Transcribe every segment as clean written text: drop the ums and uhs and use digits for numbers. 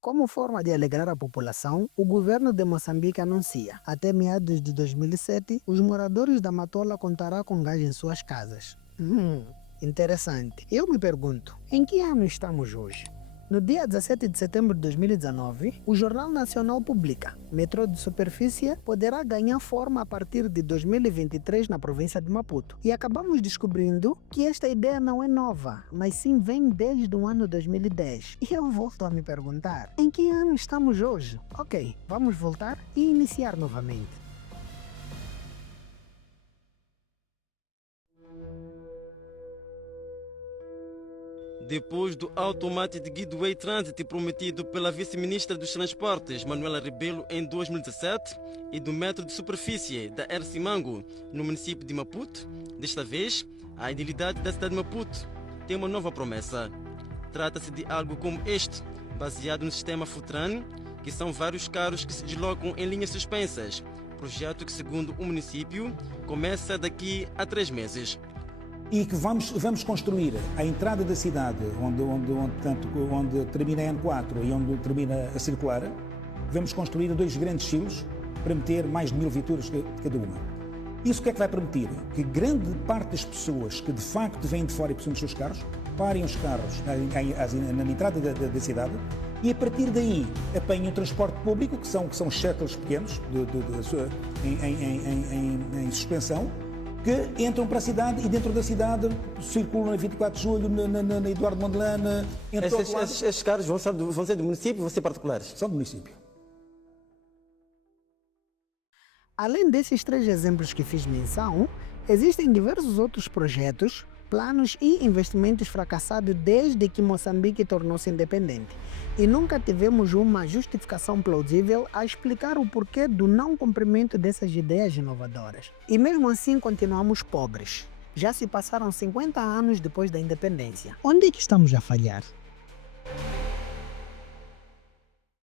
Como forma de alegrar a população, o governo de Moçambique anuncia, até meados de 2007, os moradores da Matola contarão com gás em suas casas. Interessante. Eu me pergunto, em que ano estamos hoje? No dia 17 de setembro de 2019, o Jornal Nacional publica: metrô de superfície poderá ganhar forma a partir de 2023 na província de Maputo. E acabamos descobrindo que esta ideia não é nova, mas sim vem desde o ano 2010. E eu volto a me perguntar, em que ano estamos hoje? Ok, vamos voltar e iniciar novamente. Depois do Automatic Guideway Transit prometido pela vice-ministra dos Transportes, Manuela Rebelo, em 2017, e do metro de superfície da Ercimango, no município de Maputo, desta vez, a idilidade da cidade de Maputo tem uma nova promessa. Trata-se de algo como este, baseado no sistema Futran, que são vários carros que se deslocam em linhas suspensas, projeto que, segundo o município, começa daqui a 3 meses. E que vamos construir a entrada da cidade, onde termina a N4 e onde termina a circular, vamos construir 2 grandes silos para meter mais de 1000 viaturas cada uma. Isso o que é que vai permitir? Que grande parte das pessoas que de facto vêm de fora e precisam dos seus carros, parem os carros na entrada da cidade e a partir daí apanhem o transporte público, que são shuttles pequenos em suspensão, que entram para a cidade e dentro da cidade circulam na 24 de Julho, na Eduardo Mondlane, entre todo lado. Esses carros vão ser do município ou vão ser particulares? São do município. Além desses 3 exemplos que fiz menção, existem diversos outros projetos, planos e investimentos fracassados desde que Moçambique tornou-se independente. E nunca tivemos uma justificação plausível a explicar o porquê do não cumprimento dessas ideias inovadoras. E mesmo assim continuamos pobres. Já se passaram 50 anos depois da independência. Onde é que estamos a falhar?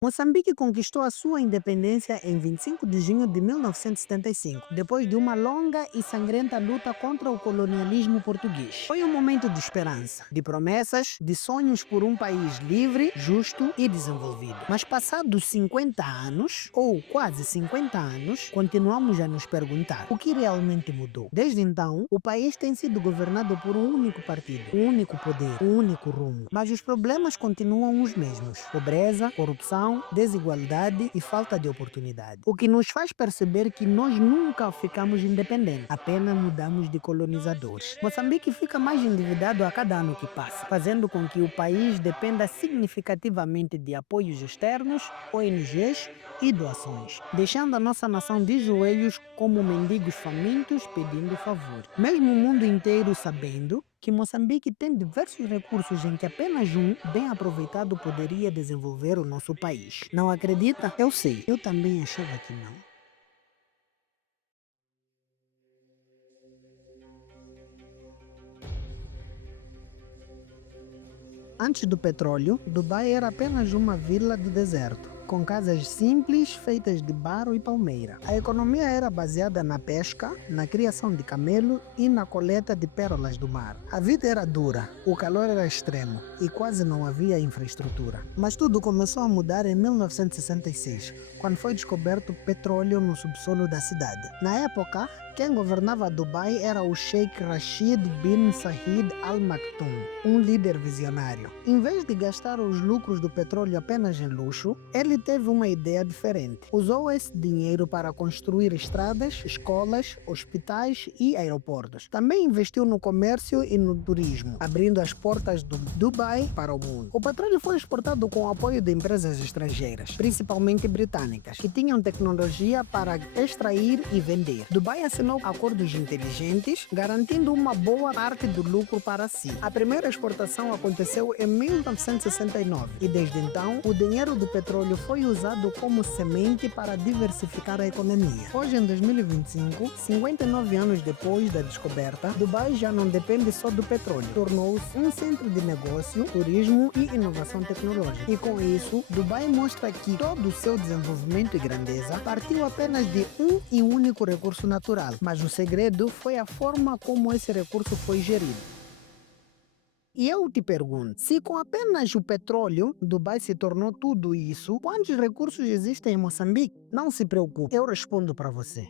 Moçambique conquistou a sua independência em 25 de junho de 1975, depois de uma longa e sangrenta luta contra o colonialismo português. Foi um momento de esperança, de promessas, de sonhos por um país livre, justo e desenvolvido. Mas passados 50 anos, ou quase 50 anos, continuamos a nos perguntar o que realmente mudou. Desde então, o país tem sido governado por um único partido, um único poder, um único rumo. Mas os problemas continuam os mesmos: pobreza, corrupção, desigualdade e falta de oportunidade. O que nos faz perceber que nós nunca ficamos independentes, apenas mudamos de colonizadores. Moçambique fica mais endividado a cada ano que passa, fazendo com que o país dependa significativamente de apoios externos, ONGs e doações, deixando a nossa nação de joelhos como mendigos famintos pedindo favor. Mesmo o mundo inteiro sabendo que Moçambique tem diversos recursos em que apenas um, bem aproveitado, poderia desenvolver o nosso país. Não acredita? Eu sei, eu também achava que não. Antes do petróleo, Dubai era apenas uma vila do deserto, com casas simples feitas de barro e palmeira. A economia era baseada na pesca, na criação de camelo e na coleta de pérolas do mar. A vida era dura, o calor era extremo e quase não havia infraestrutura. Mas tudo começou a mudar em 1966, quando foi descoberto petróleo no subsolo da cidade. Na época, quem governava Dubai era o Sheikh Rashid bin Said Al Maktoum, um líder visionário. Em vez de gastar os lucros do petróleo apenas em luxo, ele teve uma ideia diferente. Usou esse dinheiro para construir estradas, escolas, hospitais e aeroportos. Também investiu no comércio e no turismo, abrindo as portas do Dubai para o mundo. O petróleo foi exportado com o apoio de empresas estrangeiras, principalmente britânicas, que tinham tecnologia para extrair e vender. Dubai assinou acordos inteligentes, garantindo uma boa parte do lucro para si. A primeira exportação aconteceu em 1969 e desde então o dinheiro do petróleo foi usado como semente para diversificar a economia. Hoje, em 2025, 59 anos depois da descoberta, Dubai já não depende só do petróleo. Tornou-se um centro de negócio, turismo e inovação tecnológica. E com isso, Dubai mostra que todo o seu desenvolvimento e grandeza partiu apenas de um e único recurso natural, mas o segredo foi a forma como esse recurso foi gerido. E eu te pergunto, se com apenas o petróleo Dubai se tornou tudo isso, quantos recursos existem em Moçambique? Não se preocupe, eu respondo para você.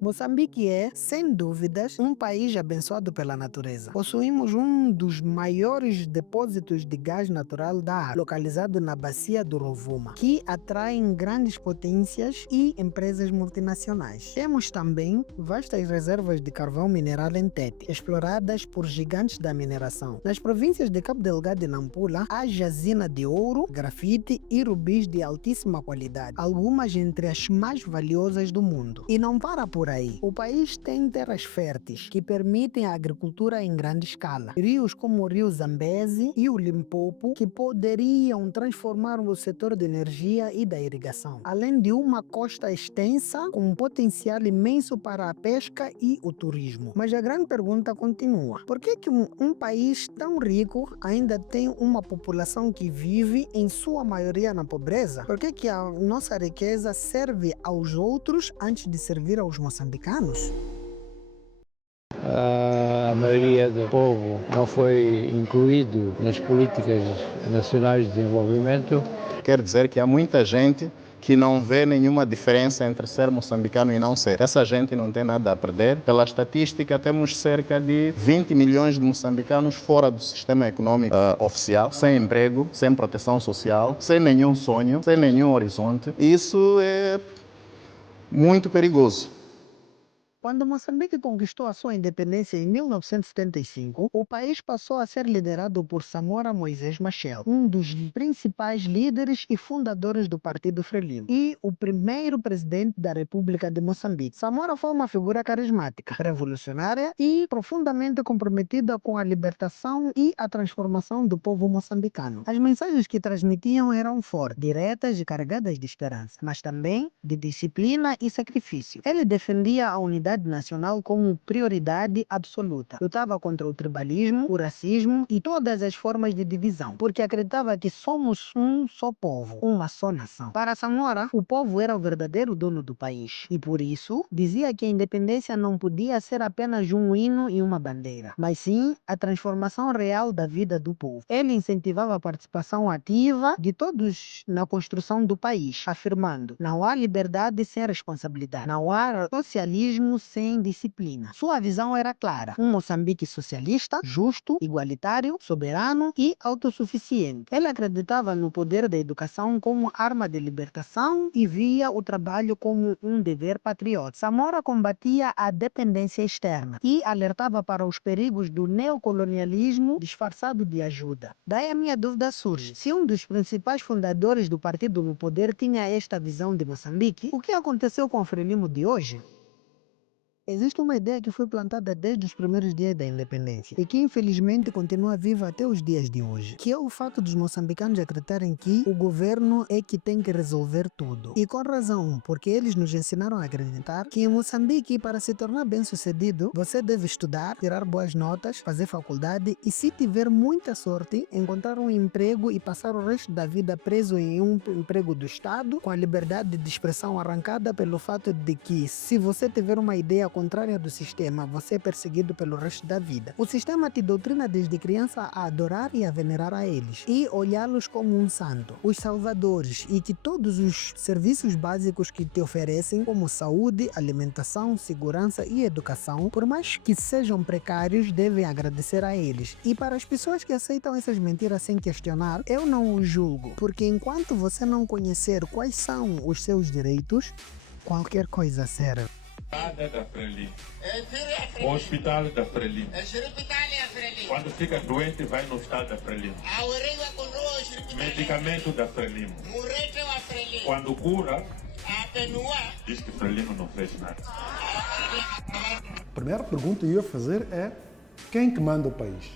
Moçambique é, sem dúvidas, um país abençoado pela natureza. Possuímos um dos maiores depósitos de gás natural da África, localizado na bacia do Rovuma, que atraem grandes potências e empresas multinacionais. Temos também vastas reservas de carvão mineral em Tete, exploradas por gigantes da mineração. Nas províncias de Cabo Delgado e Nampula, há jazina de ouro, grafite e rubis de altíssima qualidade, algumas entre as mais valiosas do mundo. E não para por aí. O país tem terras férteis que permitem a agricultura em grande escala. Rios como o rio Zambezi e o Limpopo que poderiam transformar o setor de energia e da irrigação. Além de uma costa extensa com um potencial imenso para a pesca e o turismo. Mas a grande pergunta continua. Por que um país tão rico ainda tem uma população que vive em sua maioria na pobreza? Por que a nossa riqueza serve aos outros antes de servir aos moçambicanos? A maioria do povo não foi incluído nas políticas nacionais de desenvolvimento. Quer dizer que há muita gente que não vê nenhuma diferença entre ser moçambicano e não ser. Essa gente não tem nada a perder. Pela estatística, temos cerca de 20 milhões de moçambicanos fora do sistema econômico oficial, sem emprego, sem proteção social, sem nenhum sonho, sem nenhum horizonte. Isso é muito perigoso. Quando Moçambique conquistou a sua independência em 1975, o país passou a ser liderado por Samora Moisés Machel, um dos principais líderes e fundadores do Partido Frelimo, e o primeiro presidente da República de Moçambique. Samora foi uma figura carismática, revolucionária e profundamente comprometida com a libertação e a transformação do povo moçambicano. As mensagens que transmitiam eram fortes, diretas e carregadas de esperança, mas também de disciplina e sacrifício. Ele defendia a unidade nacional como prioridade absoluta. Lutava contra o tribalismo, o racismo e todas as formas de divisão, porque acreditava que somos um só povo, uma só nação. Para Samora, o povo era o verdadeiro dono do país e por isso dizia que a independência não podia ser apenas um hino e uma bandeira, mas sim a transformação real da vida do povo. Ele incentivava a participação ativa de todos na construção do país, afirmando: não há liberdade sem responsabilidade, não há socialismo sem disciplina. Sua visão era clara: um Moçambique socialista, justo, igualitário, soberano e autossuficiente. Ele acreditava no poder da educação como arma de libertação e via o trabalho como um dever patriota. Samora combatia a dependência externa e alertava para os perigos do neocolonialismo disfarçado de ajuda. Daí a minha dúvida surge: se um dos principais fundadores do partido no poder tinha esta visão de Moçambique, o que aconteceu com o Frelimo de hoje? Existe uma ideia que foi plantada desde os primeiros dias da independência e que infelizmente continua viva até os dias de hoje, que é o fato dos moçambicanos acreditarem que o governo é que tem que resolver tudo. E com razão, porque eles nos ensinaram a acreditar que em Moçambique, para se tornar bem-sucedido, você deve estudar, tirar boas notas, fazer faculdade e, se tiver muita sorte, encontrar um emprego e passar o resto da vida preso em um emprego do Estado, com a liberdade de expressão arrancada pelo fato de que, se você tiver uma ideia contrária do sistema, você é perseguido pelo resto da vida. O sistema te doutrina desde criança a adorar e a venerar a eles e olhá-los como um santo, os salvadores, e que todos os serviços básicos que te oferecem, como saúde, alimentação, segurança e educação, por mais que sejam precários, devem agradecer a eles. E para as pessoas que aceitam essas mentiras sem questionar, eu não os julgo, porque enquanto você não conhecer quais são os seus direitos, qualquer coisa serve. Da Frelimo. O hospital da Frelimo. Quando fica doente, vai no hospital da Frelimo. Medicamento da Frelimo. Quando cura, diz que Frelimo não fez nada. A primeira pergunta que eu ia fazer é: quem que manda o país?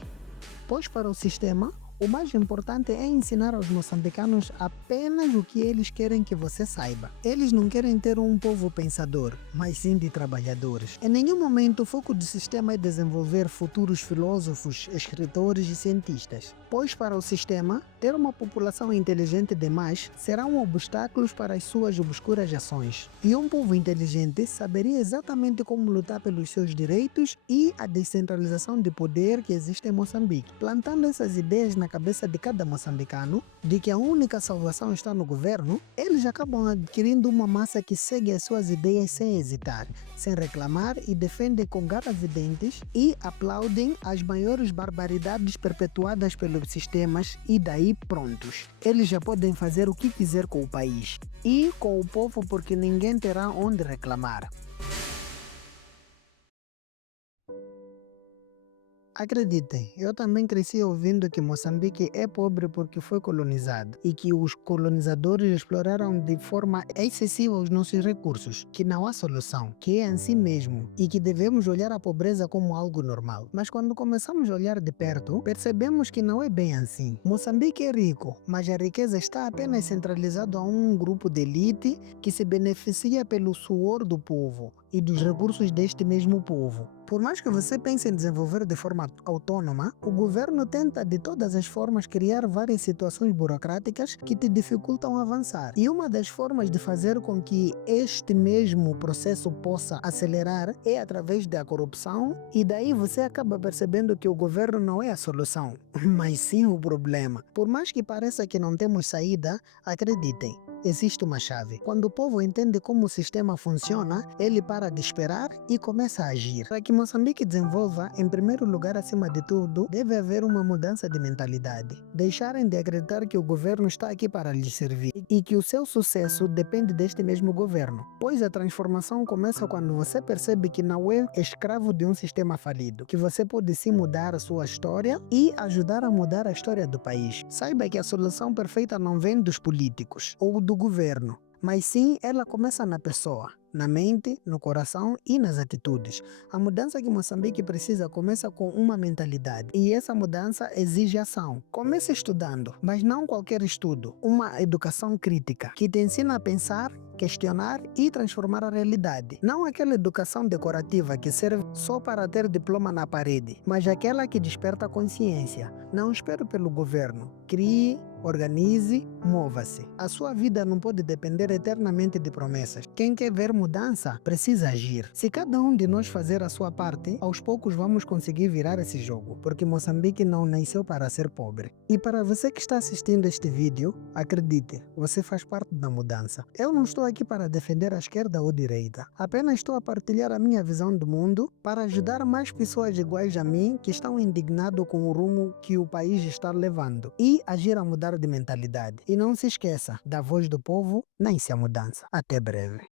Pois para o sistema, O mais importante é ensinar aos moçambicanos apenas o que eles querem que você saiba. Eles não querem ter um povo pensador, mas sim de trabalhadores. Em nenhum momento o foco do sistema é desenvolver futuros filósofos, escritores e cientistas, pois para o sistema, ter uma população inteligente demais será um obstáculo para as suas obscuras ações. E um povo inteligente saberia exatamente como lutar pelos seus direitos e a descentralização de poder que existe em Moçambique. Plantando essas ideias na cabeça de cada moçambicano de que a única salvação está no governo, eles acabam adquirindo uma massa que segue as suas ideias sem hesitar, sem reclamar e defende com garras e dentes e aplaudem as maiores barbaridades perpetuadas pelos sistemas e daí prontos. Eles já podem fazer o que quiser com o país e com o povo porque ninguém terá onde reclamar. Acreditem, eu também cresci ouvindo que Moçambique é pobre porque foi colonizado e que os colonizadores exploraram de forma excessiva os nossos recursos, que não há solução, que é assim mesmo e que devemos olhar a pobreza como algo normal. Mas quando começamos a olhar de perto, percebemos que não é bem assim. Moçambique é rico, mas a riqueza está apenas centralizada a um grupo de elite que se beneficia pelo suor do povo e dos recursos deste mesmo povo. Por mais que você pense em desenvolver de forma autônoma, o governo tenta de todas as formas criar várias situações burocráticas que te dificultam avançar. E uma das formas de fazer com que este mesmo processo possa acelerar é através da corrupção, e daí você acaba percebendo que o governo não é a solução, mas sim o problema. Por mais que pareça que não temos saída, acreditem. Existe uma chave. Quando o povo entende como o sistema funciona, ele para de esperar e começa a agir. Para que Moçambique desenvolva, em primeiro lugar, acima de tudo, deve haver uma mudança de mentalidade. Deixarem de acreditar que o governo está aqui para lhes servir e que o seu sucesso depende deste mesmo governo. Pois a transformação começa quando você percebe que não é escravo de um sistema falido, que você pode sim mudar a sua história e ajudar a mudar a história do país. Saiba que a solução perfeita não vem dos políticos ou do governo, mas sim ela começa na pessoa, na mente, no coração e nas atitudes. A mudança que Moçambique precisa começa com uma mentalidade e essa mudança exige ação. Comece estudando, mas não qualquer estudo, uma educação crítica que te ensina a pensar, questionar e transformar a realidade. Não aquela educação decorativa que serve só para ter diploma na parede, mas aquela que desperta a consciência. Não espere pelo governo. Crie, organize, mova-se. A sua vida não pode depender eternamente de promessas. Quem quer ver mudança precisa agir. Se cada um de nós fazer a sua parte, aos poucos vamos conseguir virar esse jogo, porque Moçambique não nasceu para ser pobre. E para você que está assistindo este vídeo, acredite, você faz parte da mudança. Eu não estou aqui para defender a esquerda ou a direita. Apenas estou a partilhar a minha visão do mundo para ajudar mais pessoas iguais a mim que estão indignados com o rumo que o país está levando e agir a mudar de mentalidade. E não se esqueça, da voz do povo nasce a mudança. Até breve.